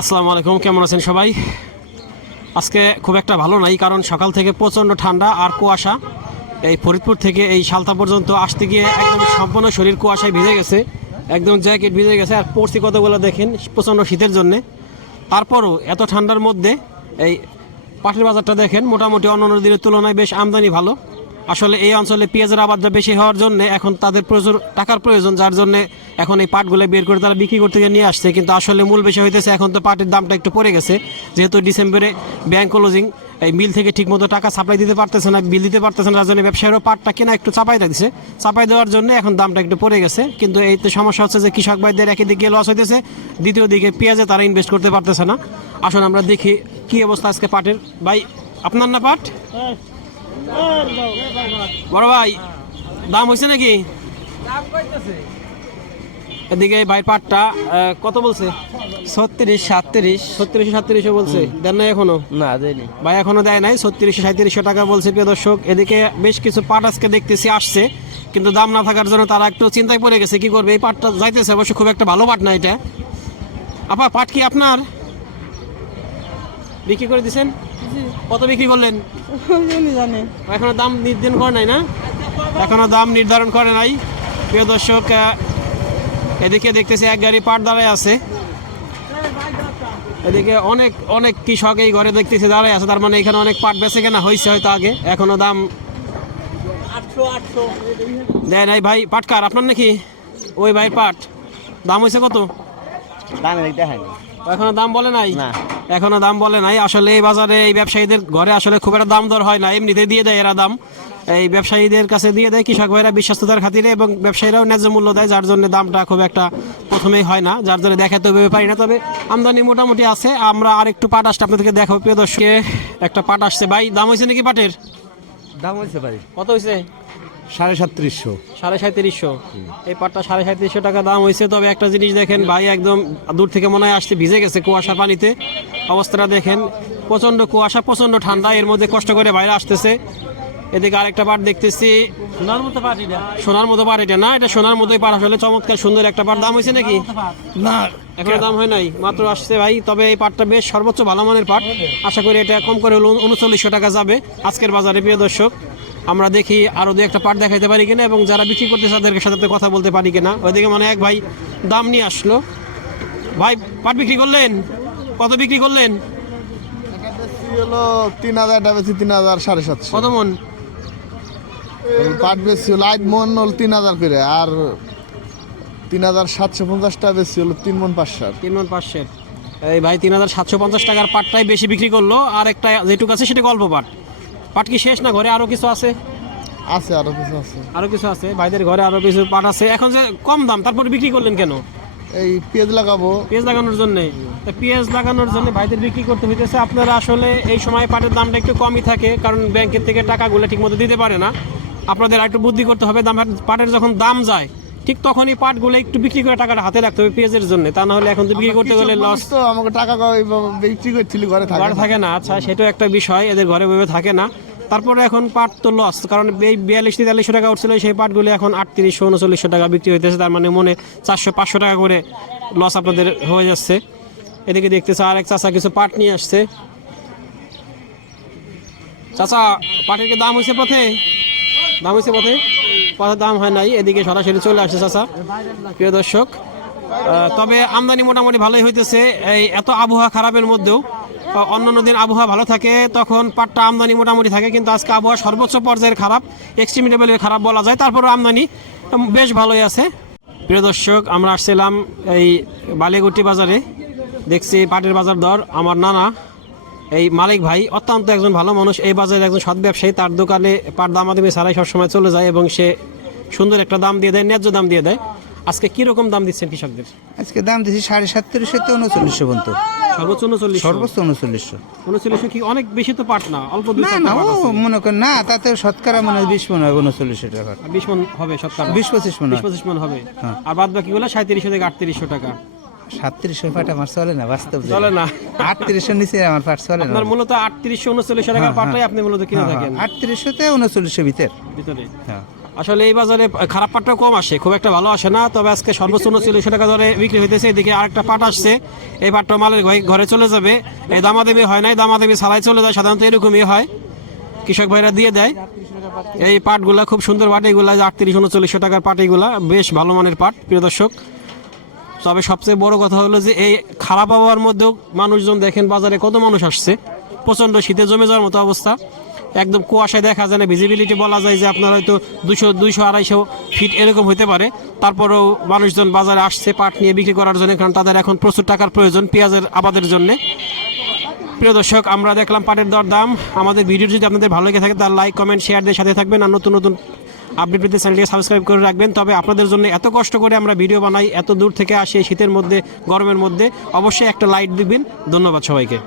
আসসালামু আলাইকুম, কেমন আছেন সবাই? আজকে খুব একটা ভালো নাই, কারণ সকাল থেকে প্রচণ্ড ঠান্ডা আর কুয়াশা। এই ফরিদপুর থেকে এই সালতা পর্যন্ত আসতে গিয়ে একদম সম্পূর্ণ শরীর কুয়াশায় ভিজে গেছে, একদম জ্যাকেট ভিজে গেছে, আর পড়ছি কতগুলো দেখেন, প্রচণ্ড শীতের জন্যে। তারপরও এত ঠান্ডার মধ্যে এই পাটের বাজারটা দেখেন, মোটামুটি অন্য অন্য দিনের তুলনায় বেশ আমদানি ভালো। আসলে এই অঞ্চলে পেঁয়াজের আবাদটা বেশি হওয়ার জন্য এখন তাদের প্রচুর টাকার প্রয়োজন, যার জন্য এখন এই পাটগুলো বের করে তারা বিক্রি করতে নিয়ে আসছে। কিন্তু আসলে মূল বিষয় হইতেছে এখন তো পাটের দামটা একটু পড়ে গেছে। যেহেতু ডিসেম্বরে ব্যাংক ক্লোজিং এই মিল থেকে ঠিকমতো টাকা সাপ্লাই দিতে পারতেছে না বিল দিতে পারতেছে না, যার জন্য ব্যবসায়ীরাও পাটটা কেনা একটু চাপাই রাখছে চাপাই দেওয়ার জন্য এখন দামটা একটু পড়ে গেছে। কিন্তু এই তো সমস্যা হচ্ছে যে কৃষক ভাইদের একই দিকে লস হইতেছে, দ্বিতীয় দিকে পেঁয়াজে তারা ইনভেস্ট করতে পারতেছে না। আসলে আমরা দেখি কি অবস্থা আজকে পাটের। ভাই, আপনার না পাট? বড় ভাই দাম হয়েছে নাকি? এদিকে ভাই পাটটা কত বলছে? ছত্রিশ সাতত্রিশ। ছত্রিশশো সাতত্রিশশো বলছে। দেন নাই এখনও? না দেয়নি। ভাই এখনও দেয় নাই ছত্রিশশো সাঁত্রিশশো টাকা বলছে প্রিয় দর্শক। এদিকে বেশ কিছু পাট আজকে দেখতেছি আসছে কিন্তু দাম না থাকার জন্য তারা একটু চিন্তায় পড়ে গেছে কি করবে? এই পাটটা যাইতেছে অবশ্য খুব একটা ভালো পাট না এটা। আপা পাট কি আপনার? বিক্রি করে দিছেন? কত বিক্রি করলেন? জানে। এখনও দাম নির্ধারণ করে নাই না? এখনও দাম নির্ধারণ করে নাই। প্রিয় দর্শক এদিকে দেখতেছি এক গাড়ি পাট দাঁড়ায় আছে। এদিকে অনেক অনেক কৃষক এই ঘরে দেখতেছি দাঁড়ায় আছে। তার মানে এখানে অনেক পাট বেছে কেনা হয়েছে হয়তো আগে। এখনও দাম দেয় নাই। ভাই পাটকার আপনার নাকি? ওই ভাই পাট। দাম হয়েছে কত? দামে এখনও দাম বলে নাই? না। এখনও দাম বলে নাই। আসলে এই বাজারে এই ব্যবসায়ীদের ঘরে আসলে খুব একটা দাম দর হয় না। এমনিতে দিয়ে দেয় এরা দাম। এই ব্যবসায়ীদের কাছে দিয়ে দেয় কৃষক ভাইরা বিশ্বস্ততার খাতিরে এবং ব্যবসায়ীরাও ন্যায্য মূল্য দেয় যার জন্য দামটা খুব একটা প্রথমেই হয় না। যার জন্য দেখাতে পারি না। তবে আমদানি মোটামুটি আছে। আমরা আর একটু পাট আসতে আপনাদেরকে দেখাবো। প্রিয় দর্শকে একটা পাট আসছে। ভাই দাম হয়েছে নাকি পাটের? দাম হয়েছে ভাই। কত হয়েছে? সাড়ে সাতত্রিশশো। সাড়ে সাঁত্রিশশো। এই পাটটা সাড়ে সাঁত্রিশশো টাকা দাম হয়েছে। তবে একটা জিনিস দেখেন ভাই একদম দূর থেকে মনে হয় আসতে ভিজে গেছে কুয়াশা পানিতে। অবস্থাটা দেখেন প্রচণ্ড কুয়াশা প্রচণ্ড ঠান্ডা। এর মধ্যে কষ্ট করে বাইরে আসতেছে। এদিকে আরেকটা পাট দেখতেছি। সোনার মতো পাট এটা। সোনার মতো পাট এটা। না এটা সোনার মতোই পাট। আসলে চমৎকার সুন্দর একটা পাট। দাম হয়েছে নাকি? না। এখনও দাম হয় নাই মাত্র আসছে ভাই। তবে এই পাটটা বেশ সর্বোচ্চ ভালো মানের পাট। আশা করি এটা কম করে হলো উনচল্লিশশো টাকা যাবে আজকের বাজারে প্রিয় দর্শক। আমরা দেখি আরও দু একটা পাট দেখাইতে পারি কিনা এবং যারা বিক্রি করতেছে তাদেরকে সাথে কথা বলতে পারি কিনা। ওইদিকে মানে এক ভাই দাম নিয়ে আসলো। ভাই পাট বিক্রি করলেন? কত বিক্রি করলেন? হলো তিন হাজারটা বেশি তিন হাজার সাড়ে সাতশো কত মন? পাট বেশি হলো আট মন হলো তিন হাজার করে আর তিন হাজার সাতশো পঞ্চাশটা বেশি হলো তিন মন পাঁচশো। তিন মন পাঁচশের এই ভাই তিন হাজার সাতশো পঞ্চাশ টাকার পাটটাই বেশি বিক্রি করল আর একটা যেটুকু আছে সেটা অল্প পাট। পাট কি শেষ না ঘরে আরও কিছু আছে? আছে আরও কিছু আছে। আরও কিছু আছে? ভাইদের ঘরে আরও কিছু পাট আছে। এখন যে কম দাম তারপরে বিক্রি করলেন কেন? এই পেঁয়াজ লাগাবো। পেঁয়াজ লাগানোর জন্য? পেঁয়াজ লাগানোর জন্য ভাইদের বিক্রি করতে হইতেছে। আপনারা আসলে এই সময় পাটের দামটা একটু কমই থাকে কারণ ব্যাংকের থেকে টাকাগুলো ঠিকমতো দিতে পারে না। আপনাদের একটু বুদ্ধি করতে হবে দাম পাটের যখন দাম যায় ঠিক তখনই পাটগুলো একটু বিক্রি করে টাকাটা হাতে রাখতে হবে পেঁয়াজের জন্য। তা না হলে এখন তো বিক্রি করতে গেলে লস তো আমাকে টাকা বিক্রি করছিলি ঘরে থাকে না। থাকে না। আচ্ছা সেটাও একটা বিষয় এদের ঘরে বইবে থাকে না। তারপরে এখন পাট তো লস কারণ এই বিয়াল্লিশ তেতাল্লিশশো টাকা উঠছিল, সেই পাটগুলো এখন আটত্রিশশো উনচল্লিশশো টাকা বিক্রি হইতেছে, তার মানে মনে চারশো পাঁচশো টাকা করে লস আপনাদের হয়ে যাচ্ছে। এদিকে দেখতেছে আরেক চাচা কিছু পাট নিয়ে আসছে। চাচা, পাটের কি দাম হয়েছে পথে? দাম হয়েছে পথে? পথে দাম হয় নাই, এদিকে সরাসরি চলে আসছে চাচা, প্রিয় দর্শক। তবে আমদানি মোটামুটি ভালোই হইতেছে, এই এত আবহাওয়া খারাপের মধ্যেও। অন্যান্য দিন আবহাওয়া ভালো থাকে, তখন পাটটা আমদানি মোটামুটি থাকে, কিন্তু আজকে আবহাওয়া সর্বোচ্চ পর্যায়ের খারাপ এক্সট্রিম লেভেলের খারাপ বলা যায়। তারপরেও আমদানি বেশ ভালোই আছে। প্রিয় দর্শক, আমরা আসছিলাম এই বালিগুটি বাজারে। দেখছি পাটের বাজার দর। আমার নানা, এই মালিক ভাই, অত্যন্ত একজন ভালো মানুষ। এই বাজারের একজন সৎ ব্যবসায়ী। তার দোকানে পাট দামাদামি ছাড়াই সবসময় চলে যায় এবং সে সুন্দর একটা দাম দিয়ে দেয়, ন্যায্য দাম দিয়ে দেয়। আজকে কি রকম দাম দিচ্ছেন কৃষকদের? আজকে দাম দিয়েছি সাড়ে সাতত্রিশশো তো উনচল্লিশশো পর্যন্ত। সর্বোচ্চ উনচল্লিশ সর্বোচ্চ উনচল্লিশশো। উনচল্লিশশো কি অনেক বেশি তো পাট না? অল্প না না ও মনে করেন না তাতে শতকরা মনে হয় বিশ মনে হয় উনচল্লিশশো টাকা। বিশ মন হবে শতকরা? বিশ পঁচিশ মন বিশ পঁচিশ মন হবে। হ্যাঁ। আর বাদ বাকিগুলো সাঁত্রিশশো থেকে আটত্রিশশো টাকা। সাতত্রিশশো পাট আমার চলে না বাস্তব চলে না। আটত্রিশশো নিচে আমার পাট চলে না। মূলত আটত্রিশশো উনচল্লিশশো টাকার হ্যাঁ, পাটটাই আপনি মূলত কিনে থাকেন। আটত্রিশশো তে উনচল্লিশশো ভিতর। ভিতরে। হ্যাঁ। আসলে এই বাজারে খারাপ পাটটাও কম আসে, খুব একটা ভালো আসে না। তবে আজকে সর্বোচ্চ উনচল্লিশশো টাকা ধরে বিক্রি হইতেছে। এদিকে আরেকটা পাট আসছে, এই পাটটা মালের ঘরে- চলে যাবে। এই দামাদামি হয় নাই, দামাদামি ছাড়াই চলে যায়, সাধারণত এরকমই হয়। কৃষক ভাইরা দিয়ে দেয়। এই পাটগুলা খুব সুন্দর পাট, এগুলা আটত্রিশ উনচল্লিশশো টাকার পাট, এগুলা বেশ ভালো মানের পাট, প্রিয় দর্শক। তবে সবচেয়ে বড় কথা হলো যে এই খারাপ আবহাওয়ার মধ্যেও মানুষজন দেখেন বাজারে কত মানুষ আসছে। প্রচণ্ড শীতে জমে যাওয়ার মতো অবস্থা। একদম কুয়াশায় দেখা যায় না ভিজিবিলিটি বলা যায় যে আপনার হয়তো দুশো দুইশো আড়াইশো ফিট এরকম হতে পারে। তারপরেও মানুষজন বাজারে আসছে, পাট নিয়ে বিক্রি করার জন্য, কারণ তাদের এখন প্রচুর টাকার প্রয়োজন পেঁয়াজের আবাদের জন্য। প্রিয় দর্শক, আমরা দেখলাম পাটের দর দাম আমাদের ভিডিও যদি আপনাদের ভালো লেগে থাকে তার লাইক কমেন্ট শেয়ার দিয়ে সাথে থাকবেন আর নতুন নতুন আপডেট পেতে চ্যানেলটিকে সাবস্ক্রাইব করে রাখবেন। তবে আপনাদের জন্য এত কষ্ট করে আমরা ভিডিও বানাই, এত দূর থেকে আসি শীতের মধ্যে, গরমের মধ্যে, অবশ্যই একটা লাইট দিবেন। ধন্যবাদ সবাইকে।